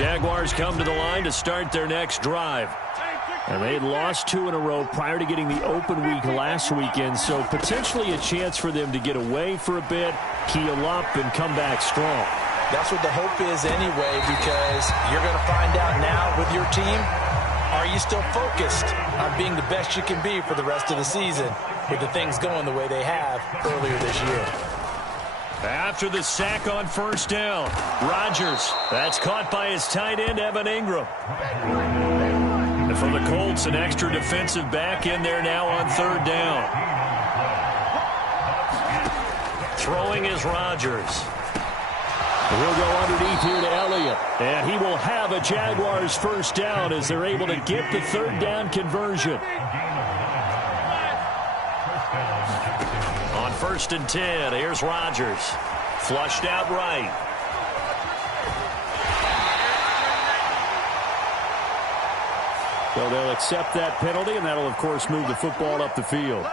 Jaguars come to the line to start their next drive. And they had lost 2 in a row prior to getting the open week last weekend, so potentially a chance for them to get away for a bit, keel up, and come back strong. That's what the hope is anyway, because you're going to find out now with your team, are you still focused on being the best you can be for the rest of the season with the things going the way they have earlier this year? After the sack on first down, Rodgers, that's caught by his tight end, Evan Ingram. And for the Colts, an extra defensive back in there now on third down. Throwing is Rodgers. He'll go underneath here to Elliott. And he will have a Jaguars first down as they're able to get the third down conversion. On 1st and 10, here's Rodgers. Flushed out right. So they'll accept that penalty, and that'll, of course, move the football up the field.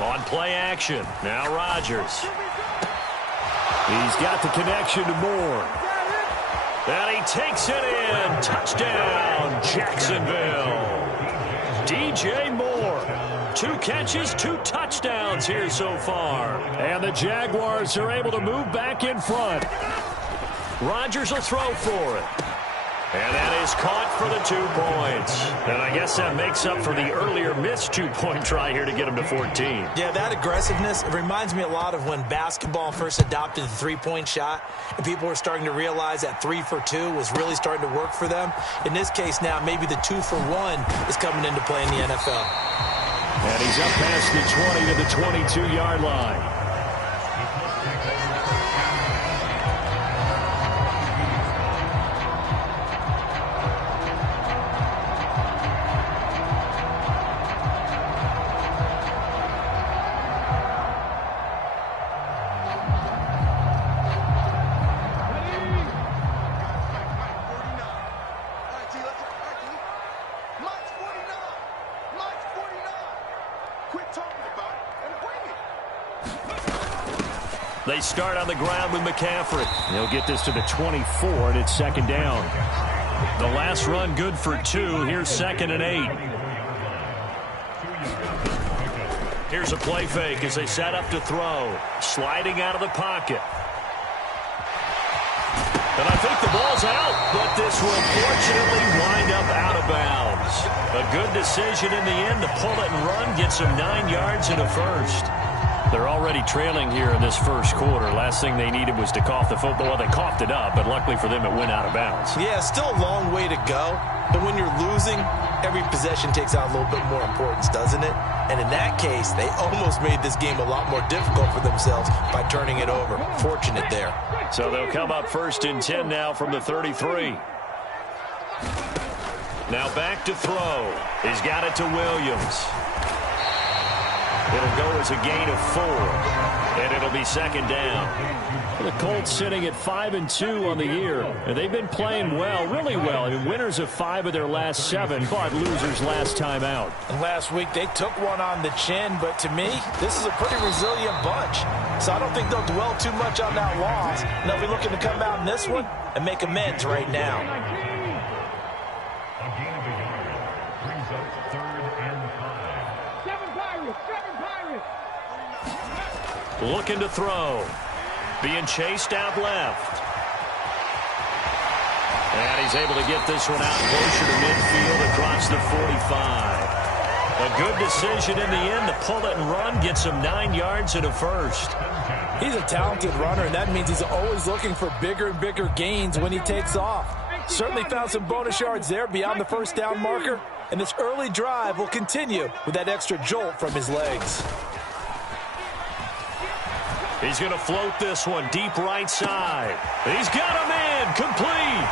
On play action, now Rodgers. He's got the connection to Moore. And he takes it in. Touchdown, Jacksonville. DJ Moore. 2 catches, 2 touchdowns here so far. And the Jaguars are able to move back in front. Rodgers will throw for it. And that is caught for the 2 points. And I guess that makes up for the earlier missed 2-point try here to get him to 14. Yeah, that aggressiveness, it reminds me a lot of when basketball first adopted the 3-point shot, and people were starting to realize that 3 for 2 was really starting to work for them. In this case now, maybe the 2 for 1 is coming into play in the NFL. And he's up past the 20 to the 22-yard line. They start on the ground with McCaffrey. He'll get this to the 24, and it's 2nd down. The last run good for 2. Here's 2nd and 8. Here's a play fake as they set up to throw. Sliding out of the pocket. And I think the ball's out, but this will fortunately wind up out of bounds. A good decision in the end to pull it and run, get some 9 yards and a first. They're already trailing here in this first quarter. Last thing they needed was to cough the football. Well, they coughed it up, but luckily for them, it went out of bounds. Yeah, still a long way to go. But when you're losing, every possession takes on a little bit more importance, doesn't it? And in that case, they almost made this game a lot more difficult for themselves by turning it over. Fortunate there. So they'll come up 1st and 10 now from the 33. Now back to throw. He's got it to Williams. It'll go as a gain of 4, and it'll be 2nd down. The Colts sitting at 5-2 on the year, and they've been playing well, really well. I mean, winners of 5 of their last 7, but losers last time out. And last week they took one on the chin, but to me, this is a pretty resilient bunch. So I don't think they'll dwell too much on that loss. And they'll be looking to come out in this one and make amends right now. Looking to throw. Being chased out left. And he's able to get this one out closer to midfield across the 45. A good decision in the end to pull it and run, get some 9 yards and a first. He's a talented runner, and that means he's always looking for bigger and bigger gains when he takes off. Certainly found some bonus yards there beyond the first down marker, and this early drive will continue with that extra jolt from his legs. He's going to float this one deep right side. He's got him in. Complete.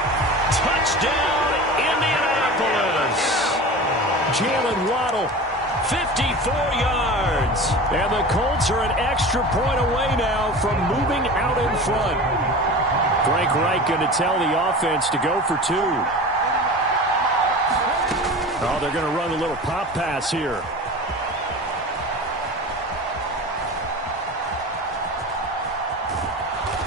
Touchdown, Indianapolis. Jalen Waddle, 54 yards. And the Colts are an extra point away now from moving out in front. Frank Reich going to tell the offense to go for 2. Oh, they're going to run a little pop pass here.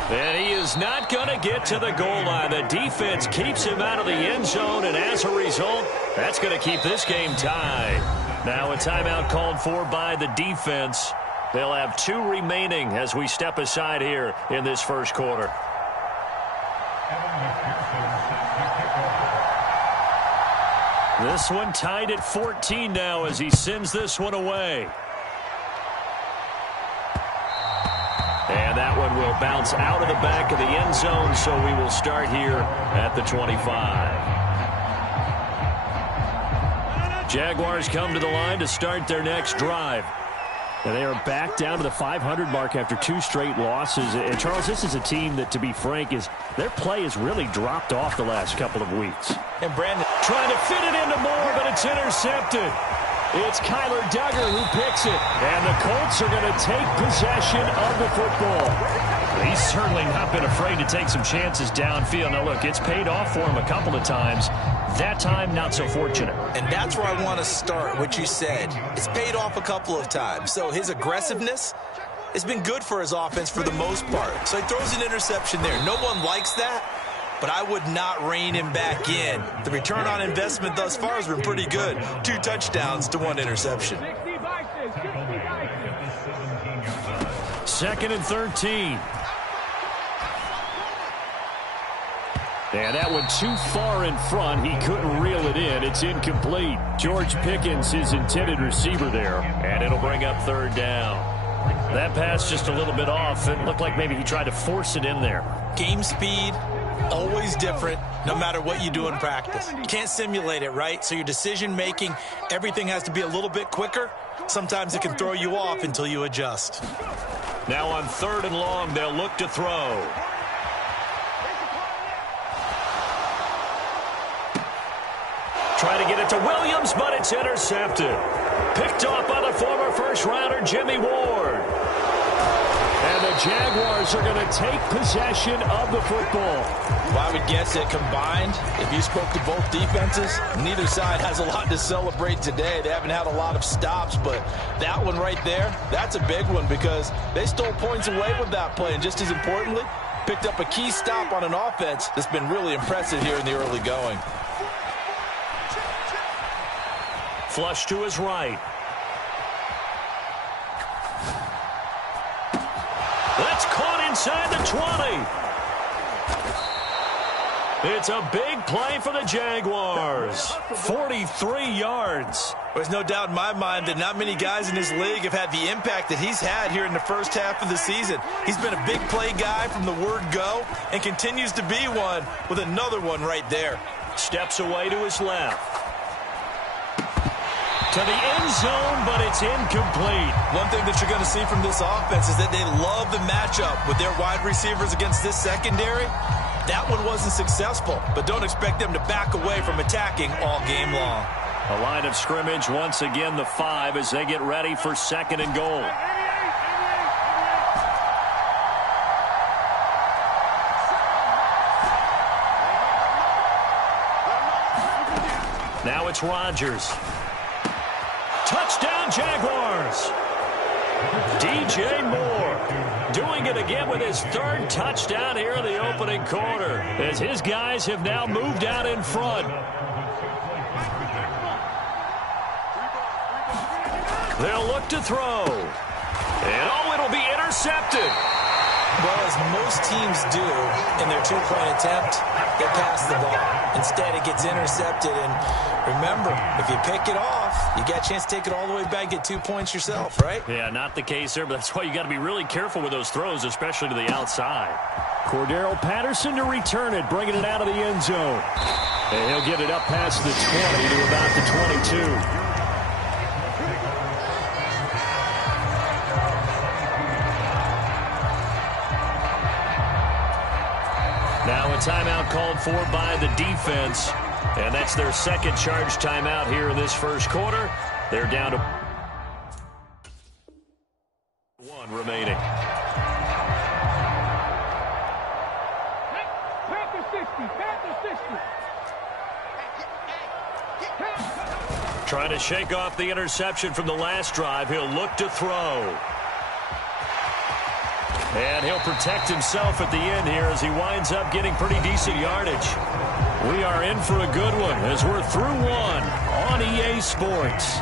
And he is not going to get to the goal line. The defense keeps him out of the end zone, and as a result, that's going to keep this game tied. Now a timeout called for by the defense. They'll have 2 remaining as we step aside here in this first quarter. This one tied at 14 now as he sends this one away. And that one will bounce out of the back of the end zone, so we will start here at the 25. Jaguars come to the line to start their next drive. And they are back down to the 500 mark after 2 straight losses. And, Charles, this is a team that, to be frank, their play has really dropped off the last couple of weeks. And Brandon trying to fit it into Moore, but it's intercepted. It's Kyler Duggar who picks it. And the Colts are going to take possession of the football. He's certainly not been afraid to take some chances downfield. Now, look, it's paid off for him a couple of times. That time, not so fortunate. And that's where I want to start, what you said. It's paid off a couple of times. So his aggressiveness has been good for his offense for the most part. So he throws an interception there. No one likes that, but I would not rein him back in. The return on investment thus far has been pretty good. 2 touchdowns to 1 interception. 2nd and 13. And that one too far in front. He couldn't reel it in. It's incomplete. George Pickens, his intended receiver there. And it'll bring up 3rd down. That pass just a little bit off. It looked like maybe he tried to force it in there. Game speed, always different, no matter what you do in practice. You can't simulate it, right? So your decision-making, everything has to be a little bit quicker. Sometimes it can throw you off until you adjust. Now on 3rd and long, they'll look to throw. Trying to get it to Williams, but it's intercepted. Picked off by the former first-rounder, Jimmy Ward. And the Jaguars are going to take possession of the football. Well, I would guess that combined, if you spoke to both defenses, neither side has a lot to celebrate today. They haven't had a lot of stops, but that one right there, that's a big one because they stole points away with that play. And just as importantly, picked up a key stop on an offense that's been really impressive here in the early going. Flush to his right. That's caught inside the 20. It's a big play for the Jaguars. 43 yards. There's no doubt in my mind that not many guys in this league have had the impact that he's had here in the first half of the season. He's been a big play guy from the word go and continues to be one with another one right there. Steps away to his left. To the end zone, but it's incomplete. One thing that you're going to see from this offense is that they love the matchup with their wide receivers against this secondary. That one wasn't successful, but don't expect them to back away from attacking all game long. A line of scrimmage, once again the 5 as they get ready for 2nd and goal. Now it's Rodgers. Touchdown, Jaguars. DJ Moore doing it again with his 3rd touchdown here in the opening quarter as his guys have now moved out in front. They'll look to throw. And, oh, it'll be intercepted. Well, as most teams do in their 2-point attempt, they pass the ball. Instead, it gets intercepted. And remember, if you pick it off, you got a chance to take it all the way back, get 2 points yourself, right? Yeah, not the case there, but that's why you got to be really careful with those throws, especially to the outside. Cordero Patterson to return it, bringing it out of the end zone. And he'll get it up past the 20 to about the 22. Now a timeout called for by the defense, and that's their 2nd charge timeout here in this first quarter. They're down to 1 remaining. Panther 60, Panther 60. Trying to shake off the interception from the last drive. He'll look to throw. And he'll protect himself at the end here as he winds up getting pretty decent yardage. We are in for a good one as we're through one on EA Sports.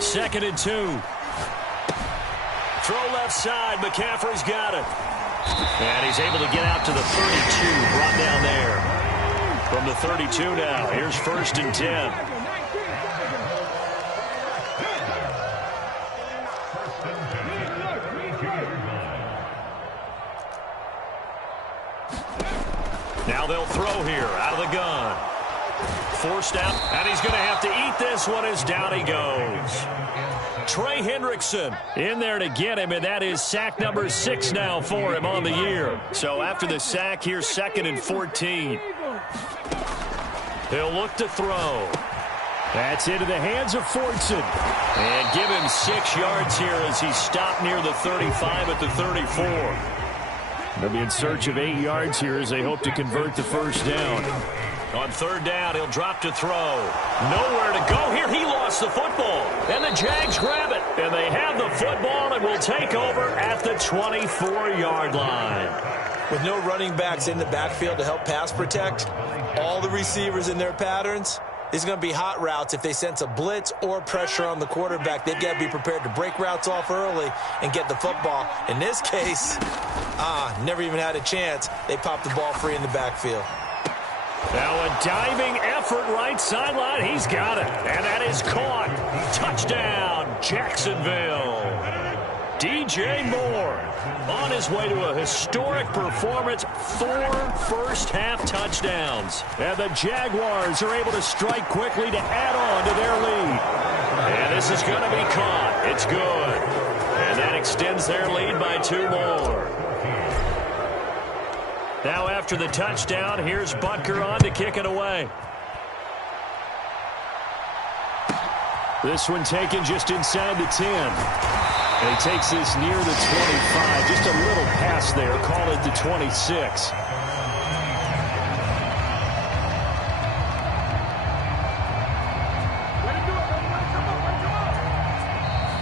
Second and 2. Throw left side. McCaffrey's got it. And he's able to get out to the 32. Brought down there. From the 32 now. Here's 1st and 10. Now they'll throw here out of the gun. Forced out, and he's going to have to eat this one as down he goes. Trey Hendrickson in there to get him, and that is sack number 6 now for him on the year. So after the sack, here's 2nd and 14. He'll look to throw. That's into the hands of Fortson. And give him 6 yards here as he stopped near the 35 at the 34. They'll be in search of 8 yards here as they hope to convert the first down. On 3rd down, he'll drop to throw. Nowhere to go here. He lost the football. And the Jags grab it. And they have the football and will take over at the 24-yard line. With no running backs in the backfield to help pass protect, all the receivers in their patterns, there's going to be hot routes. If they sense a blitz or pressure on the quarterback, they've got to be prepared to break routes off early and get the football. In this case, never even had a chance. They popped the ball free in the backfield. Now a diving effort right sideline. He's got it. And that is caught. Touchdown, Jacksonville. DJ Moore on his way to a historic performance. 4 first-half touchdowns. And the Jaguars are able to strike quickly to add on to their lead. And this is going to be caught. It's good. And that extends their lead by 2 more. Now after the touchdown, here's Butker on to kick it away. This one taken just inside the 10. And he takes this near the 25. Just a little pass there. Call it the 26.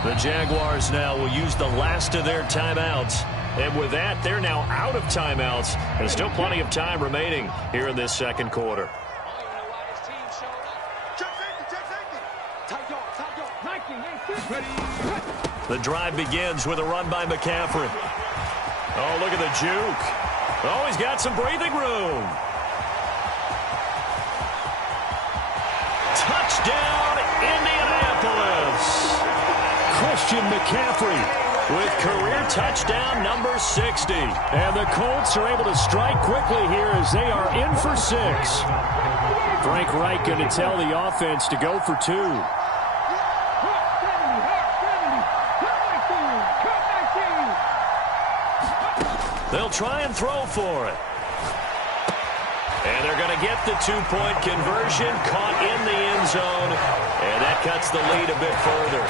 The Jaguars now will use the last of their timeouts. And with that, they're now out of timeouts. There's still plenty of time remaining here in this second quarter. The drive begins with a run by McCaffrey. Oh, look at the juke. Oh, he's got some breathing room. Touchdown, Indianapolis. Christian McCaffrey with career touchdown number 60. And the Colts are able to strike quickly here as they are in for 6. Frank Reich going to tell the offense to go for 2. They'll try and throw for it. And they're going to get the 2-point conversion, caught in the end zone. And that cuts the lead a bit further.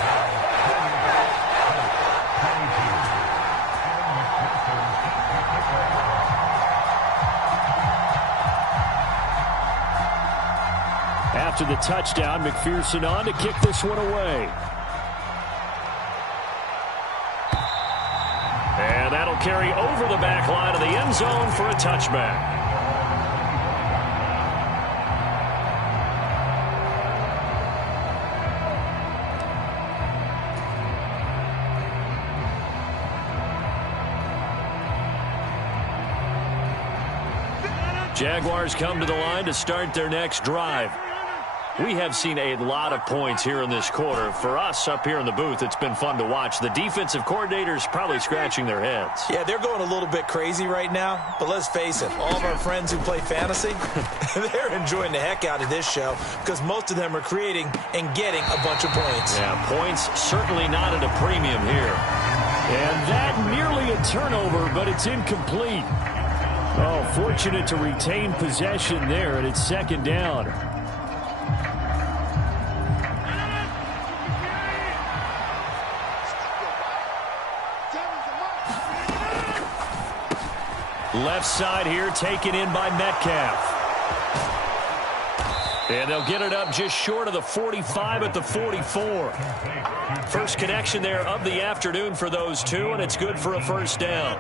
After the touchdown, McPherson on to kick this one away. And that'll carry over the back line of the end zone for a touchback. Jaguars come to the line to start their next drive. We have seen a lot of points here in this quarter. For us up here in the booth, it's been fun to watch. The defensive coordinators probably scratching their heads. Yeah, they're going a little bit crazy right now. But let's face it, all of our friends who play fantasy, they're enjoying the heck out of this show because most of them are creating and getting a bunch of points. Yeah, points certainly not at a premium here. And that nearly a turnover, but it's incomplete. Oh, fortunate to retain possession there, and it's second down. Left side here taken in by Metcalf. And they'll get it up just short of the 45 at the 44. First connection there of the afternoon for those two, and it's good for a first down.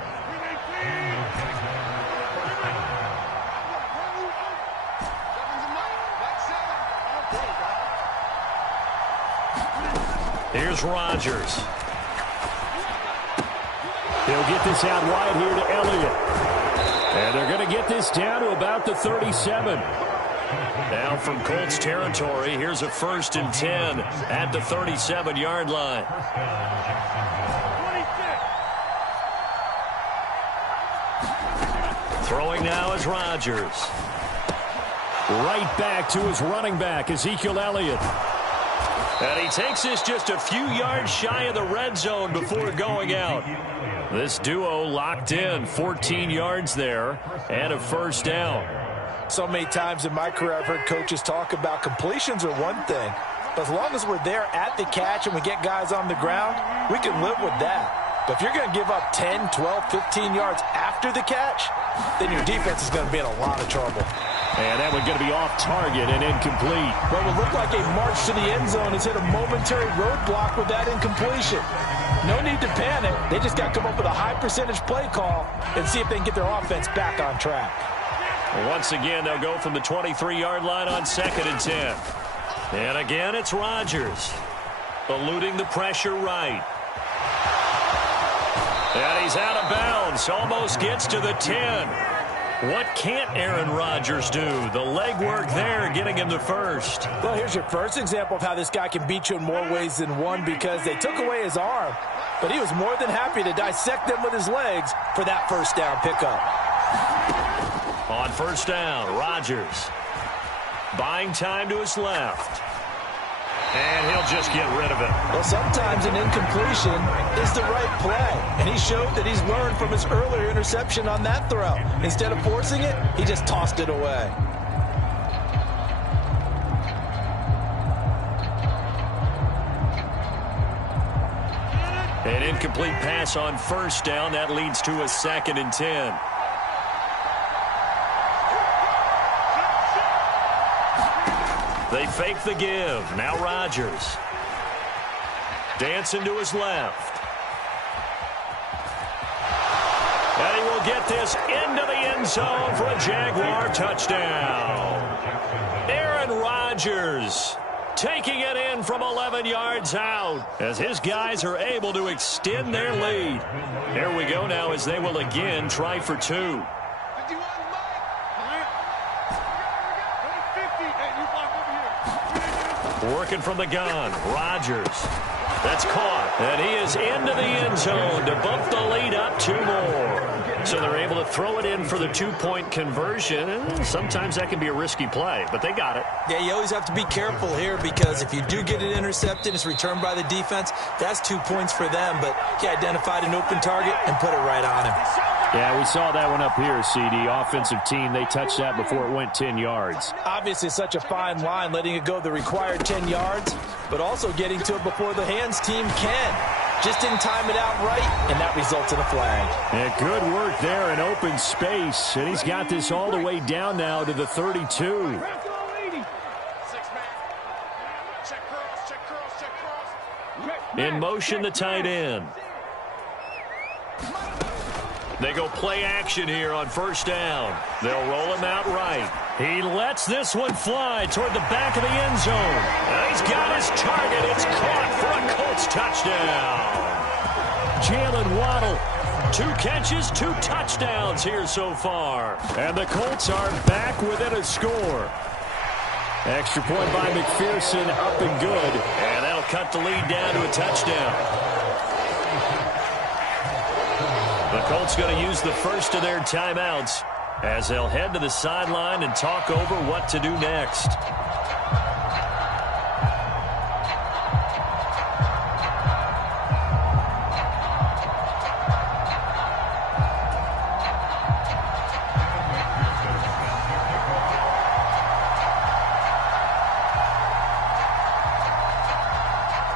Here's Rodgers. He'll get this out wide here to Elliott. And they're going to get this down to about the 37. Now from Colts territory, here's a 1st and 10 at the 37-yard line. Throwing now is Rodgers. Right back to his running back, Ezekiel Elliott. And he takes this just a few yards shy of the red zone before going out. This duo locked in, 14 yards there, and a first down. So many times in my career, I've heard coaches talk about completions are one thing. But as long as we're there at the catch and we get guys on the ground, we can live with that. But if you're going to give up 10, 12, 15 yards after the catch, then your defense is going to be in a lot of trouble. And that one's going to be off target and incomplete. What would look like a march to the end zone has hit a momentary roadblock with that incompletion. No need to panic. They just got to come up with a high percentage play call and see if they can get their offense back on track. Once again, they'll go from the 23-yard line on 2nd and 10. And again, it's Rodgers. Eluding the pressure right. And he's out of bounds. Almost gets to the 10. What can't Aaron Rodgers do? The legwork there getting him the first. Well, here's your first example of how this guy can beat you in more ways than one because they took away his arm. But he was more than happy to dissect them with his legs for that first down pickup. On first down, Rodgers buying time to his left. And he'll just get rid of it. Well, sometimes an incompletion is the right play. And he showed that he's learned from his earlier interception on that throw. Instead of forcing it, he just tossed it away. An incomplete pass on first down. That leads to a 2nd and 10. They fake the give. Now Rodgers. Dancing to his left. And he will get this into the end zone for a Jaguar touchdown. Aaron Rodgers taking it in from 11 yards out as his guys are able to extend their lead. There we go now as they will again try for 2. Working from the gun, Rodgers. That's caught. And he is into the end zone to bump the lead up 2 more. So they're able to throw it in for the 2-point conversion. And sometimes that can be a risky play, but they got it. Yeah, you always have to be careful here because if you do get it intercepted, it's returned by the defense. That's 2 points for them, but he identified an open target and put it right on him. Yeah, we saw that one up here, CD. Offensive team, they touched that before it went 10 yards. Obviously, such a fine line, letting it go the required 10 yards, but also getting to it before the hands team can. Just didn't time it out right, and that results in a flag. Yeah, good work there in open space, and he's got this all the way down now to the 32. In motion, the tight end. They go play action here on first down. They'll roll him out right. He lets this one fly toward the back of the end zone. And he's got his target. It's caught for a Colts touchdown. Jalen Waddle, 2 catches, 2 touchdowns here so far. And the Colts are back within a score. Extra point by McPherson, up and good. And that'll cut the lead down to a touchdown. The Colts going to use the first of their timeouts as they'll head to the sideline and talk over what to do next.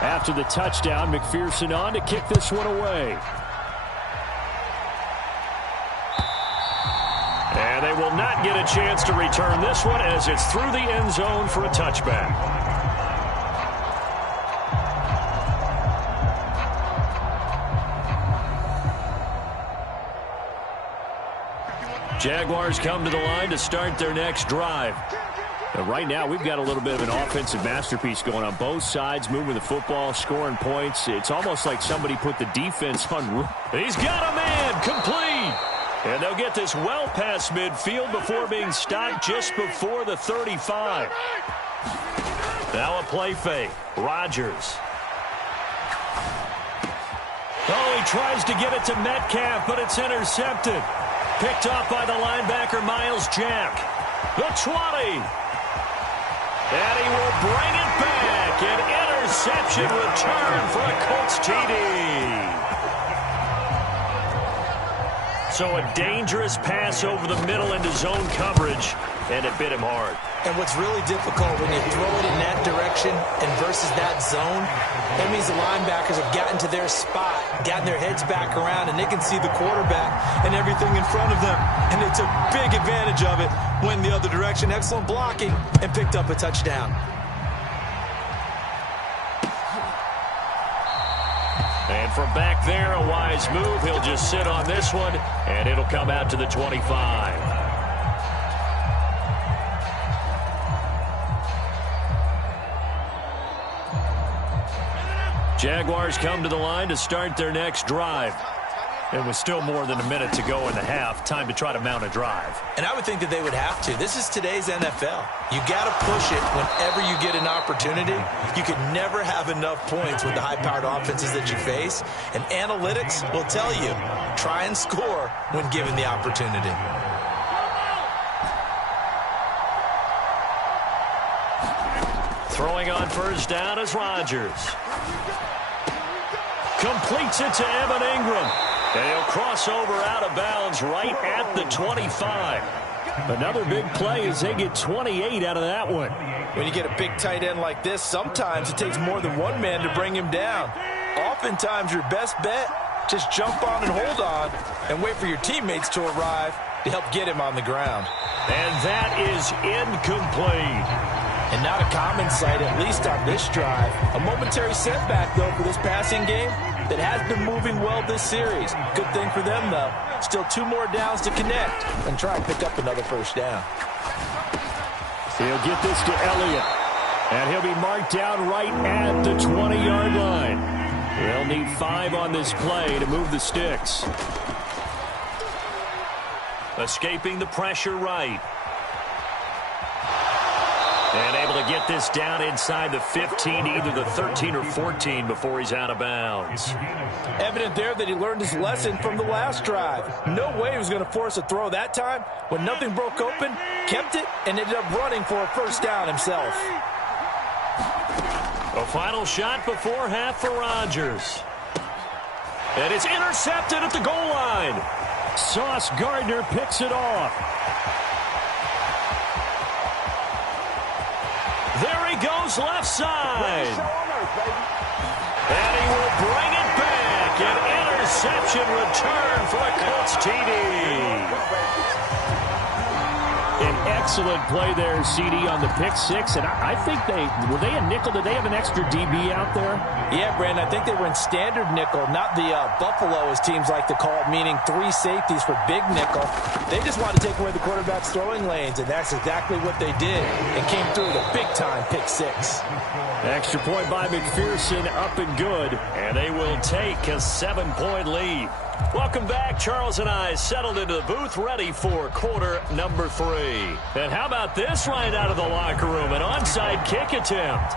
After the touchdown, McPherson on to kick this one away. And they will not get a chance to return this one as it's through the end zone for a touchback. Jaguars come to the line to start their next drive. But right now, we've got a little bit of an offensive masterpiece going on both sides, moving the football, scoring points. It's almost like somebody put the defense on. He's got a man, complete. And they'll get this well past midfield before being stopped just before the 35. Now a play fake. Rodgers. Oh, he tries to get it to Metcalf, but it's intercepted. Picked off by the linebacker, Miles Jack. The 20. And he will bring it back. An interception return for a Colts TD. So a dangerous pass over the middle into zone coverage, and it bit him hard. And what's really difficult when you throw it in that direction and versus that zone, that means the linebackers have gotten to their spot, gotten their heads back around, and they can see the quarterback and everything in front of them. And they took big advantage of it, went the other direction, excellent blocking, and picked up a touchdown. And from back there, a wise move. He'll just sit on this one, and it'll come out to the 25. Jaguars come to the line to start their next drive. And with still more than a minute to go in the half, time to try to mount a drive. And I would think that they would have to. This is today's NFL. You got to push it whenever you get an opportunity. You can never have enough points with the high-powered offenses that you face. And analytics will tell you, try and score when given the opportunity. Throwing on first down is Rodgers. Completes it to Evan Ingram. And he'll cross over out of bounds right at the 25. Another big play as they get 28 out of that one. When you get a big tight end like this, sometimes it takes more than one man to bring him down. Oftentimes your best bet, just jump on and hold on and wait for your teammates to arrive to help get him on the ground. And that is incomplete. And not a common sight, at least on this drive. A momentary setback, though, for this passing game that has been moving well this series. Good thing for them, though. Still 2 more downs to connect and try and pick up another first down. He'll get this to Elliott. And he'll be marked down right at the 20-yard line. They'll need 5 on this play to move the sticks. Escaping the pressure right. And able to get this down inside the 15, either the 13 or 14 before he's out of bounds. Evident there that he learned his lesson from the last drive. No way he was going to force a throw that time. When nothing broke open, kept it, and ended up running for a first down himself. A final shot before half for Rodgers. And it's intercepted at the goal line. Sauce Gardner picks it off. There he goes left side. And he will bring it back. An interception return for a Colts TD. An excellent play there, CD, on the pick six. And I think were they a nickel? Did they have an extra DB out there? Yeah, Brandon, I think they were in standard nickel, not the Buffalo, as teams like to call it, meaning 3 safeties for big nickel. They just wanted to take away the quarterback's throwing lanes, and that's exactly what they did, and came through with a big-time pick six. Extra point by McPherson, up and good, and they will take a 7-point lead. Welcome back. Charles and I settled into the booth, ready for quarter number 3. And how about this right out of the locker room? An onside kick attempt.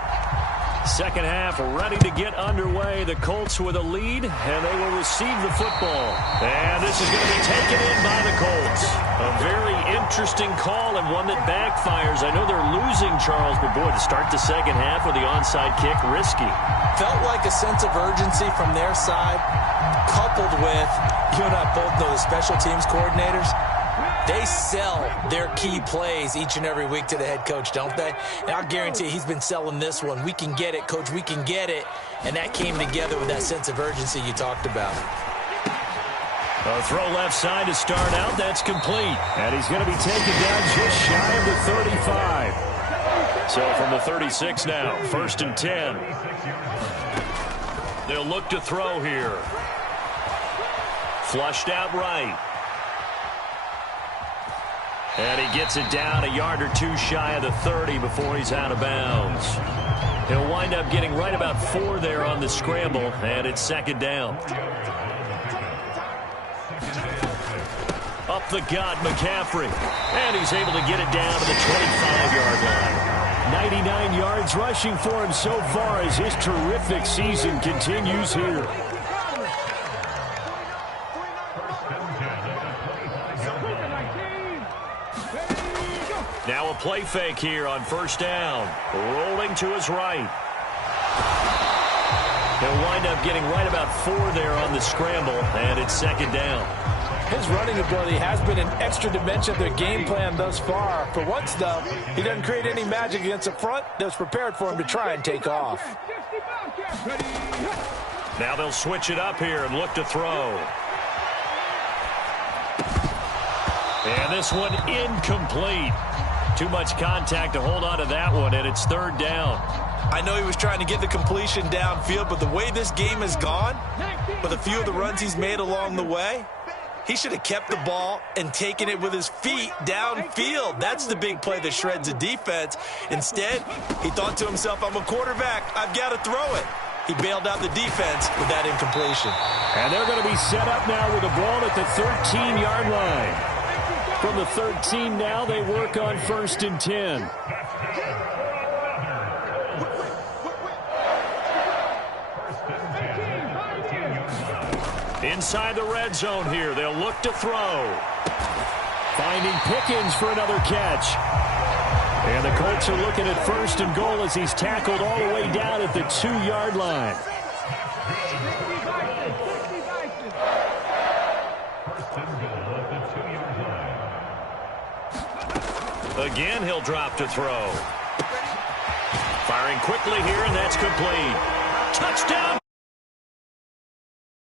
Second half ready to get underway. The Colts with a lead, and they will receive the football. And this is going to be taken in by the Colts. A very interesting call and one that backfires. I know they're losing, Charles, but boy, to start the second half with the onside kick, risky. Felt like a sense of urgency from their side, coupled with, you and I both know the special teams coordinators. They sell their key plays each and every week to the head coach, don't they? And I'll guarantee he's been selling this one. We can get it, coach, we can get it. And that came together with that sense of urgency you talked about. A throw left side to start out. That's complete. And he's going to be taken down just shy of the 35. So from the 36 now, 1st and 10. They'll look to throw here. Flushed out right. And he gets it down a yard or two shy of the 30 before he's out of bounds. He'll wind up getting right about 4 there on the scramble, and it's second down. Up the gut, McCaffrey. And he's able to get it down to the 25-yard line. 99 yards rushing for him so far as his terrific season continues here. Now a play fake here on first down. Rolling to his right. He'll wind up getting right about 4 there on the scramble, and it's second down. His running ability has been an extra dimension of their game plan thus far. For once, though, he doesn't create any magic against the front that's prepared for him to try and take off. Now they'll switch it up here and look to throw. And this one incomplete. Too much contact to hold on to that one, and it's third down. I know he was trying to get the completion downfield, but the way this game has gone, with a few of the runs he's made along the way, he should have kept the ball and taken it with his feet downfield. That's the big play that shreds the defense. Instead, he thought to himself, I'm a quarterback. I've got to throw it. He bailed out the defense with that incompletion. And they're going to be set up now with the ball at the 13-yard line. From the 13 now, they work on 1st and 10. Inside the red zone here, they'll look to throw. Finding Pickens for another catch. And the Colts are looking at 1st and goal as he's tackled all the way down at the 2-yard line. Again, he'll drop to throw. Firing quickly here, and that's complete. Touchdown!